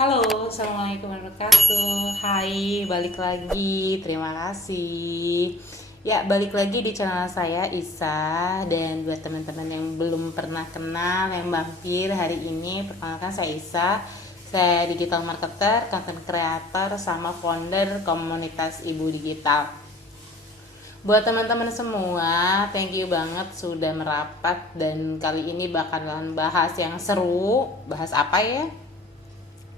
Halo, assalamualaikum warahmatullahi wabarakatuh. Hai, balik lagi. Terima kasih. Ya, balik lagi di channel saya Isa. Dan buat teman-teman yang belum pernah kenal, yang mampir hari ini, perkenalkan saya Isa. Saya digital marketer, content creator, sama founder komunitas Ibu Digital. Buat teman-teman semua, thank you banget sudah merapat. Dan kali ini bakalan bahas yang seru. Bahas apa ya?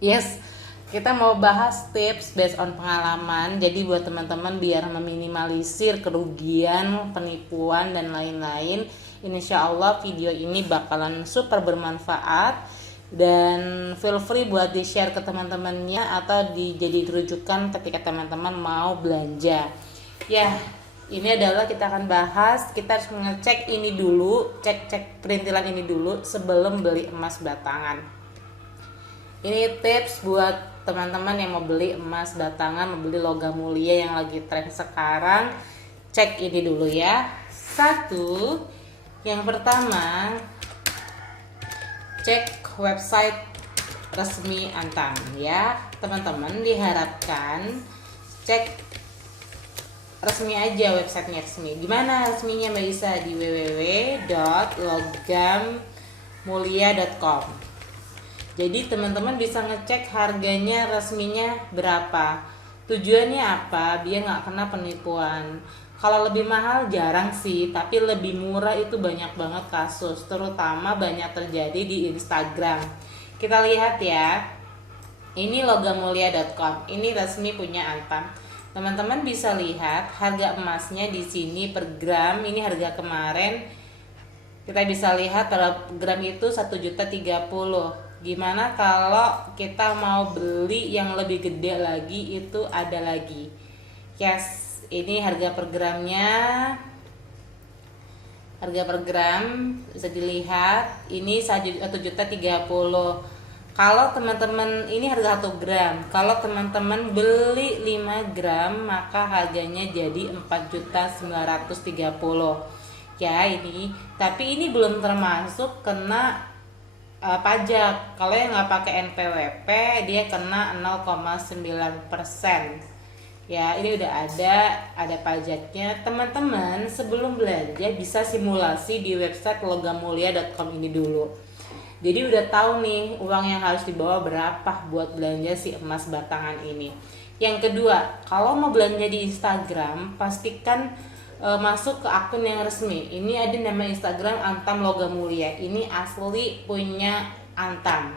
Yes, kita mau bahas tips based on pengalaman. Jadi buat teman-teman biar meminimalisir kerugian, penipuan dan lain-lain, insya Allah video ini bakalan super bermanfaat. Dan feel free buat di share ke teman-temannya atau dijadi rujukan ketika teman-teman mau belanja. Ya, ini adalah kita akan bahas, kita harus ngecek ini dulu, cek perintilan ini dulu sebelum beli emas batangan. Ini tips buat teman-teman yang mau beli emas batangan, mau beli logam mulia yang lagi tren sekarang. Cek ini dulu ya. Satu, yang pertama, cek website resmi Antam ya. Teman-teman diharapkan cek resmi aja, websitenya resmi. Gimana resminya Mbak Isa? Di www.logammulia.com. Jadi teman-teman bisa ngecek harganya resminya berapa. Tujuannya apa? Biar nggak kena penipuan. Kalau lebih mahal jarang sih, tapi lebih murah itu banyak banget kasus. Terutama banyak terjadi di Instagram. Kita lihat ya. Ini logammulia.com. Ini resmi punya Antam. Teman-teman bisa lihat harga emasnya di sini per gram. Ini harga kemarin. Kita bisa lihat per gram itu 1.030.000. Gimana kalau kita mau beli yang lebih gede lagi, itu ada lagi. Yes, ini harga per gramnya. Harga per gram bisa dilihat, ini 1.030.000. Kalau teman-teman, ini harga 1 gram. Kalau teman-teman beli 5 gram, maka harganya jadi 4.930.000. Ya, ini. Tapi ini belum termasuk kena pajak. Kalau yang nggak pakai NPWP dia kena 0,9%. Ya, ini udah ada pajaknya. Teman-teman sebelum belanja bisa simulasi di website logammulia.com ini dulu. Jadi udah tahu nih uang yang harus dibawa berapa buat belanja si emas batangan ini. Yang kedua, kalau mau belanja di Instagram pastikan masuk ke akun yang resmi. Ini ada nama Instagram Antam Logam Mulia. Ini asli punya Antam.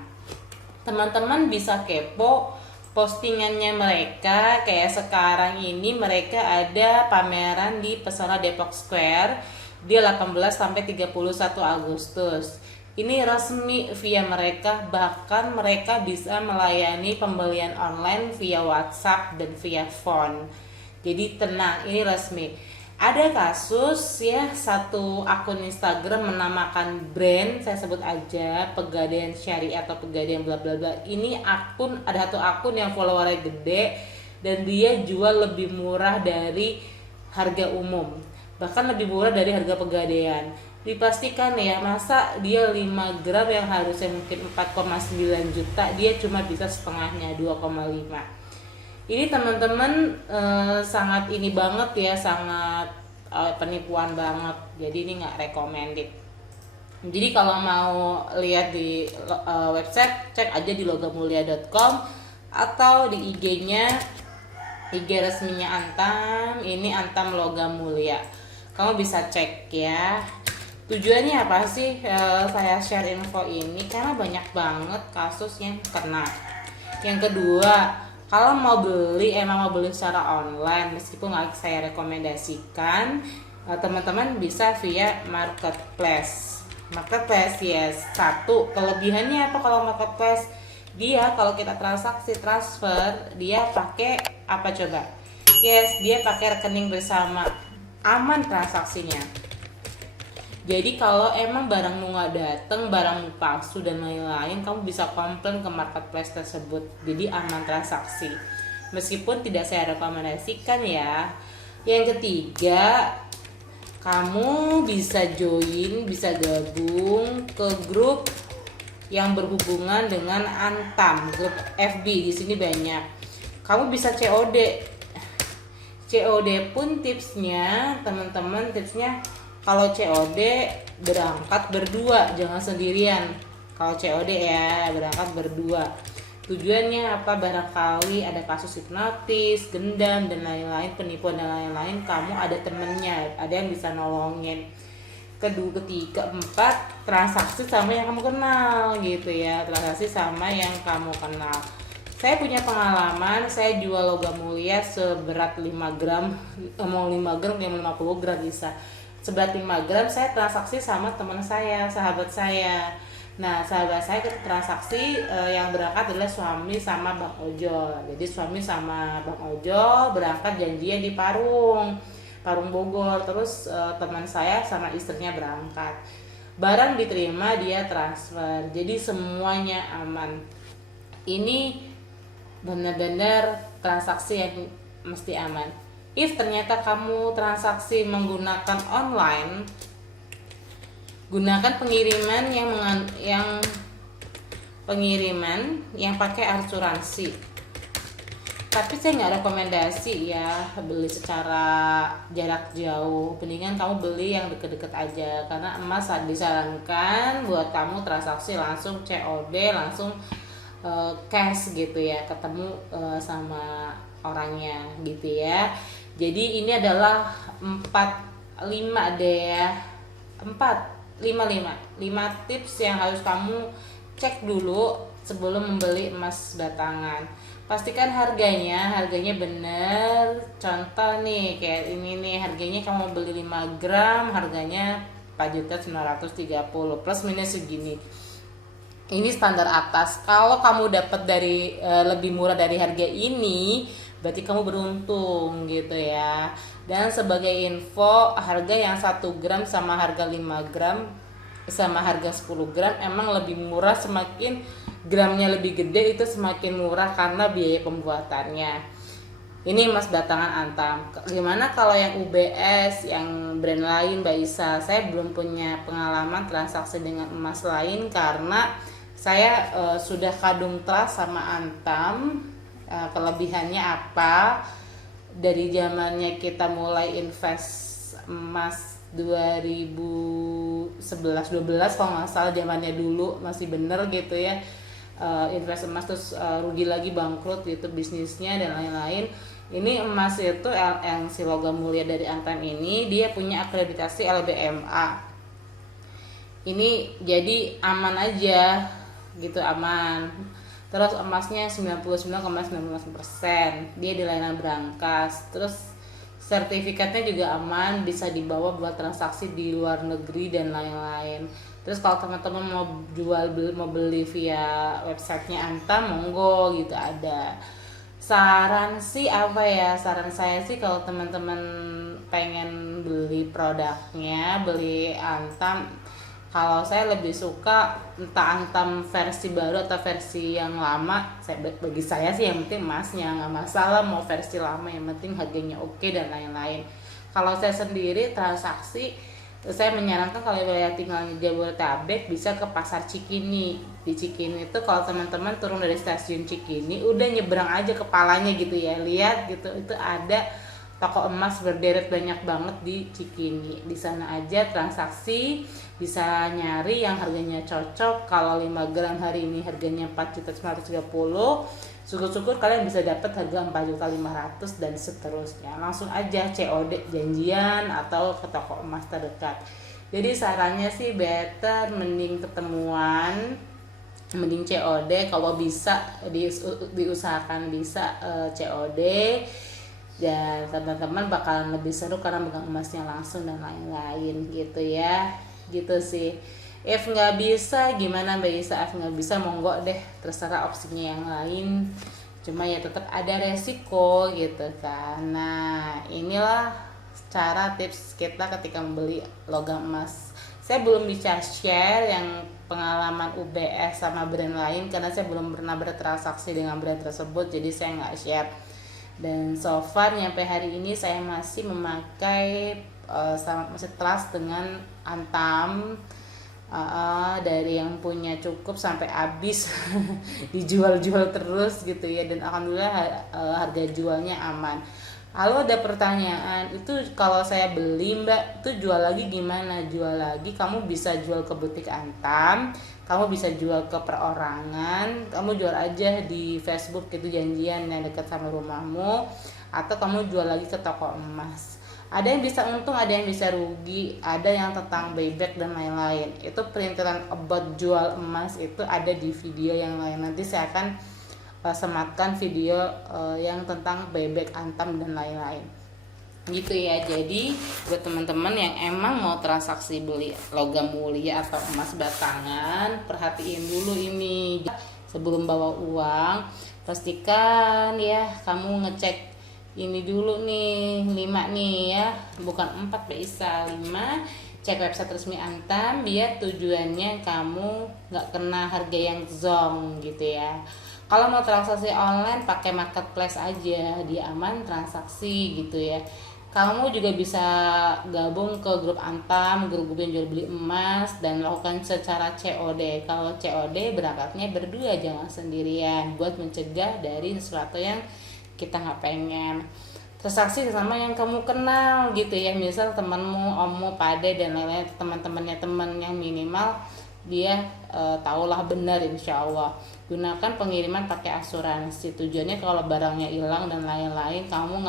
Teman-teman bisa kepo postingannya mereka. Kayak sekarang ini mereka ada pameran di Pesona Depok Square di 18 sampai 31 Agustus. Ini resmi via mereka, bahkan mereka bisa melayani pembelian online via WhatsApp dan via phone. Jadi tenang, ini resmi. Ada kasus ya, satu akun Instagram menamakan brand, saya sebut aja Pegadaian Syariah atau Pegadaian bla bla bla. Ini akun, ada satu akun yang followernya gede dan dia jual lebih murah dari harga umum, bahkan lebih murah dari harga Pegadaian. Dipastikan ya, masa dia 5 gram yang harusnya mungkin 4,9 juta dia cuma bisa setengahnya, 2,5. Ini teman-teman sangat ini banget ya, sangat penipuan banget. Jadi ini nggak recommended. Jadi kalau mau lihat di website, cek aja di logammulia.com atau di IG-nya, IG resminya Antam. Ini Antam Logam Mulia. Kamu bisa cek ya. Tujuannya apa sih saya share info ini? Karena banyak banget kasus yang kena. Yang kedua, kalau mau beli, emang mau beli secara online, meskipun nggak saya rekomendasikan, teman-teman bisa via marketplace. Marketplace yes. Satu kelebihannya apa kalau marketplace? Dia kalau kita transaksi transfer, dia pakai apa coba? Yes, dia pakai rekening bersama, aman transaksinya. Jadi kalau emang barang nggak dateng, barang palsu dan lain-lain, kamu bisa komplain ke marketplace tersebut. Jadi aman transaksi. Meskipun tidak saya rekomendasikan ya. Yang ketiga, kamu bisa join, bisa gabung ke grup yang berhubungan dengan Antam, grup FB di sini banyak. Kamu bisa COD. COD pun tipsnya, teman-teman, tipsnya kalau COD berangkat berdua, jangan sendirian. Kalau COD ya berangkat berdua. Tujuannya apa? Barangkali ada kasus hipnotis, gendam dan lain-lain, penipuan dan lain-lain, kamu ada temennya, ada yang bisa nolongin. Kedua, ketiga, empat, transaksi sama yang kamu kenal gitu ya, transaksi sama yang kamu kenal. Saya punya pengalaman, saya jual logam mulia seberat 5 gram, mau 5 gram yang 50 gram bisa. Seberat 5 gram saya transaksi sama teman saya, sahabat saya. Nah, sahabat saya transaksi yang berangkat adalah suami sama Bang Ojo. Jadi suami sama Bang Ojo berangkat janjian di Parung Bogor. Terus teman saya sama istrinya berangkat. Barang diterima, dia transfer. Jadi semuanya aman. Ini benar-benar transaksi yang mesti aman. If ternyata kamu transaksi menggunakan online, gunakan pengiriman yang pakai asuransi. Tapi saya nggak rekomendasi ya beli secara jarak jauh. Mendingan kamu beli yang deket-deket aja, karena emas disarankan buat kamu transaksi langsung COD, langsung cash gitu ya, ketemu sama orangnya gitu ya. Jadi ini adalah 4-5 deh ya, 5 tips yang harus kamu cek dulu sebelum membeli emas batangan. Pastikan harganya bener. Contoh nih kayak ini nih, harganya kamu beli 5 gram harganya 4.930 plus minus segini. Ini standar atas. Kalau kamu dapat dari lebih murah dari harga ini, berarti kamu beruntung gitu ya. Dan sebagai info, harga yang 1 gram sama harga 5 gram sama harga 10 gram emang lebih murah. Semakin gramnya lebih gede itu semakin murah karena biaya pembuatannya. Ini emas batangan Antam. Gimana kalau yang UBS, yang brand lain, Mbak Isa? Saya belum punya pengalaman transaksi dengan emas lain karena saya sudah kadung trust sama Antam. Kelebihannya apa? Dari zamannya kita mulai invest emas 2011-12 kalau nggak salah, zamannya dulu masih bener gitu ya, invest emas terus rugi lagi, bangkrut gitu bisnisnya dan lain-lain. Ini emas itu yang si logam mulia dari Antam ini dia punya akreditasi LBMA. Ini jadi aman aja gitu, aman. Terus emasnya 99,99%, dia di layanan berangkas. Terus sertifikatnya juga aman, bisa dibawa buat transaksi di luar negeri dan lain-lain. Terus kalau teman-teman mau beli via websitenya Antam, monggo gitu ada. Saran sih apa ya? Saran saya sih kalau teman-teman pengen beli produknya, beli Antam, kalau saya lebih suka entah Antam versi baru atau versi yang lama. Bagi saya sih yang penting emasnya, nggak masalah mau versi lama, yang penting harganya oke dan lain-lain. Kalau saya sendiri transaksi, saya menyarankan kalau saya tinggal di Jabodetabek bisa ke pasar Cikini. Di Cikini itu kalau teman-teman turun dari stasiun Cikini udah nyebrang aja kepalanya gitu ya, lihat gitu, itu ada toko emas berderet banyak banget di Cikini. Di sana aja transaksi, bisa nyari yang harganya cocok. Kalau 5 gram hari ini harganya 4.930, syukur-syukur kalian bisa dapat harga 4.500 dan seterusnya. Langsung aja COD, janjian atau ke toko emas terdekat. Jadi sarannya sih better mending ketemuan, mending COD. Kalau bisa diusahakan bisa COD, dan teman-teman bakalan lebih seru karena megang emasnya langsung dan lain-lain gitu ya. Gitu sih. If nggak bisa gimana Mbak Isa? If nggak bisa monggo deh, terserah opsinya yang lain. Cuma ya tetap ada resiko gitu kan. Nah inilah cara tips kita ketika membeli logam emas. Saya belum bisa share yang pengalaman UBS sama brand lain karena saya belum pernah bertransaksi dengan brand tersebut, jadi saya nggak share. Dan so far sampai hari ini saya masih memakai masih trust dengan Antam. dari yang punya cukup sampai habis dijual-jual terus gitu ya, dan alhamdulillah harga jualnya aman. Lalu ada pertanyaan, itu kalau saya beli Mbak, itu jual lagi gimana? Jual lagi, kamu bisa jual ke butik Antam, kamu bisa jual ke perorangan, kamu jual aja di Facebook gitu, janjian yang dekat sama rumahmu, atau kamu jual lagi ke toko emas. Ada yang bisa untung, ada yang bisa rugi, ada yang tentang buyback dan lain-lain. Itu perintilan about jual emas itu ada di video yang lain. Nanti saya akan sematkan video yang tentang buyback Antam dan lain-lain gitu ya. Jadi buat teman-teman yang emang mau transaksi beli logam mulia atau emas batangan, perhatiin dulu ini sebelum bawa uang. Pastikan ya kamu ngecek ini dulu nih, 5 nih ya, bukan 4 bisa 5. Cek website resmi Antam biar tujuannya kamu nggak kena harga yang zong gitu ya. Kalau mau transaksi online pakai marketplace aja, dia aman transaksi gitu ya. Kamu juga bisa gabung ke grup Antam, grup yang jual beli emas, dan lakukan secara COD. Kalau COD berangkatnya berdua, jangan sendirian, buat mencegah dari sesuatu yang kita nggak pengen. Transaksi sama yang kamu kenal gitu ya, misal temanmu, ommu, pade dan lain-lain, teman-temannya teman yang minimal dia tahulah benar insya Allah. Gunakan pengiriman pakai asuransi, tujuannya kalau barangnya hilang dan lain-lain kamu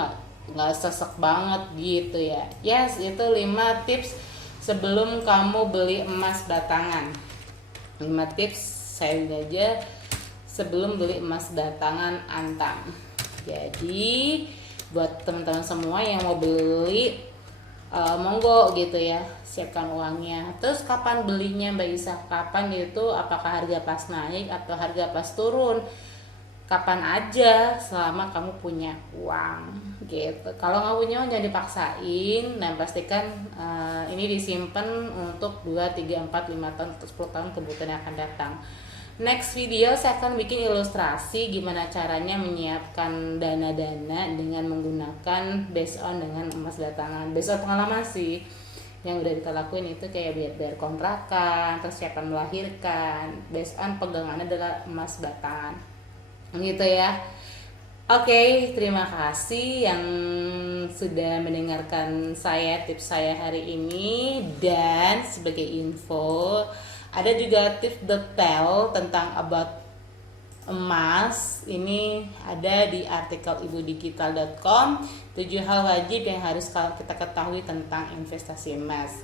nggak sesek banget gitu ya. Yes, itu 5 tips sebelum kamu beli emas batangan. 5 tips saya aja sebelum beli emas batangan Antam. Jadi buat teman-teman semua yang mau beli, monggo gitu ya, siapkan uangnya. Terus kapan belinya Mbak Isa? Kapan itu? Apakah harga pas naik atau harga pas turun? Kapan aja selama kamu punya uang gitu. Kalau nggak punya uang jangan dipaksain, dan pastikan ini disimpan untuk 2, 3, 4, 5 tahun atau 10 tahun kebutuhan yang akan datang. Next video saya akan bikin ilustrasi gimana caranya menyiapkan dana-dana dengan menggunakan based on dengan emas batangan. Based on pengalaman sih yang udah kita lakuin, itu kayak bayar kontrakan, persiapan melahirkan, based on pegangannya adalah emas batangan gitu ya. Oke, terima kasih yang sudah mendengarkan tips saya hari ini. Dan sebagai info, ada juga tips detail tentang about emas. Ini ada di artikel ibudigital.com, 7 hal wajib yang harus kita ketahui tentang investasi emas.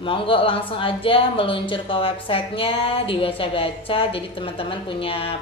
Monggo langsung aja meluncur ke websitenya, dibaca-baca, jadi teman-teman punya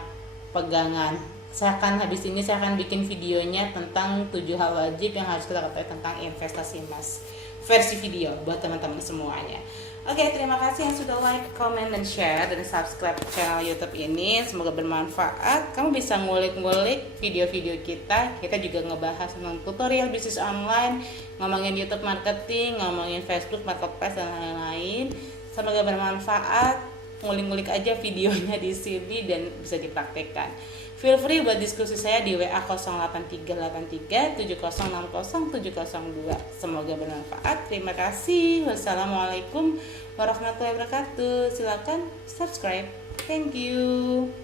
pegangan. Saya akan bikin videonya tentang 7 hal wajib yang harus kita ketahui tentang investasi emas, versi video buat teman-teman semuanya. Oke, terima kasih yang sudah like, comment, dan share, dan subscribe channel YouTube ini. Semoga bermanfaat. Kamu bisa ngulik-ngulik video-video kita. Kita juga ngebahas tentang tutorial bisnis online, ngomongin YouTube marketing, ngomongin Facebook marketplace, dan lain-lain. Semoga bermanfaat. Ngulik-ngulik aja videonya di sini dan bisa dipraktekkan. Feel free buat diskusi saya di WA 08383 7060 702. Semoga bermanfaat. Terima kasih. Wassalamualaikum warahmatullahi wabarakatuh. Silakan subscribe. Thank you.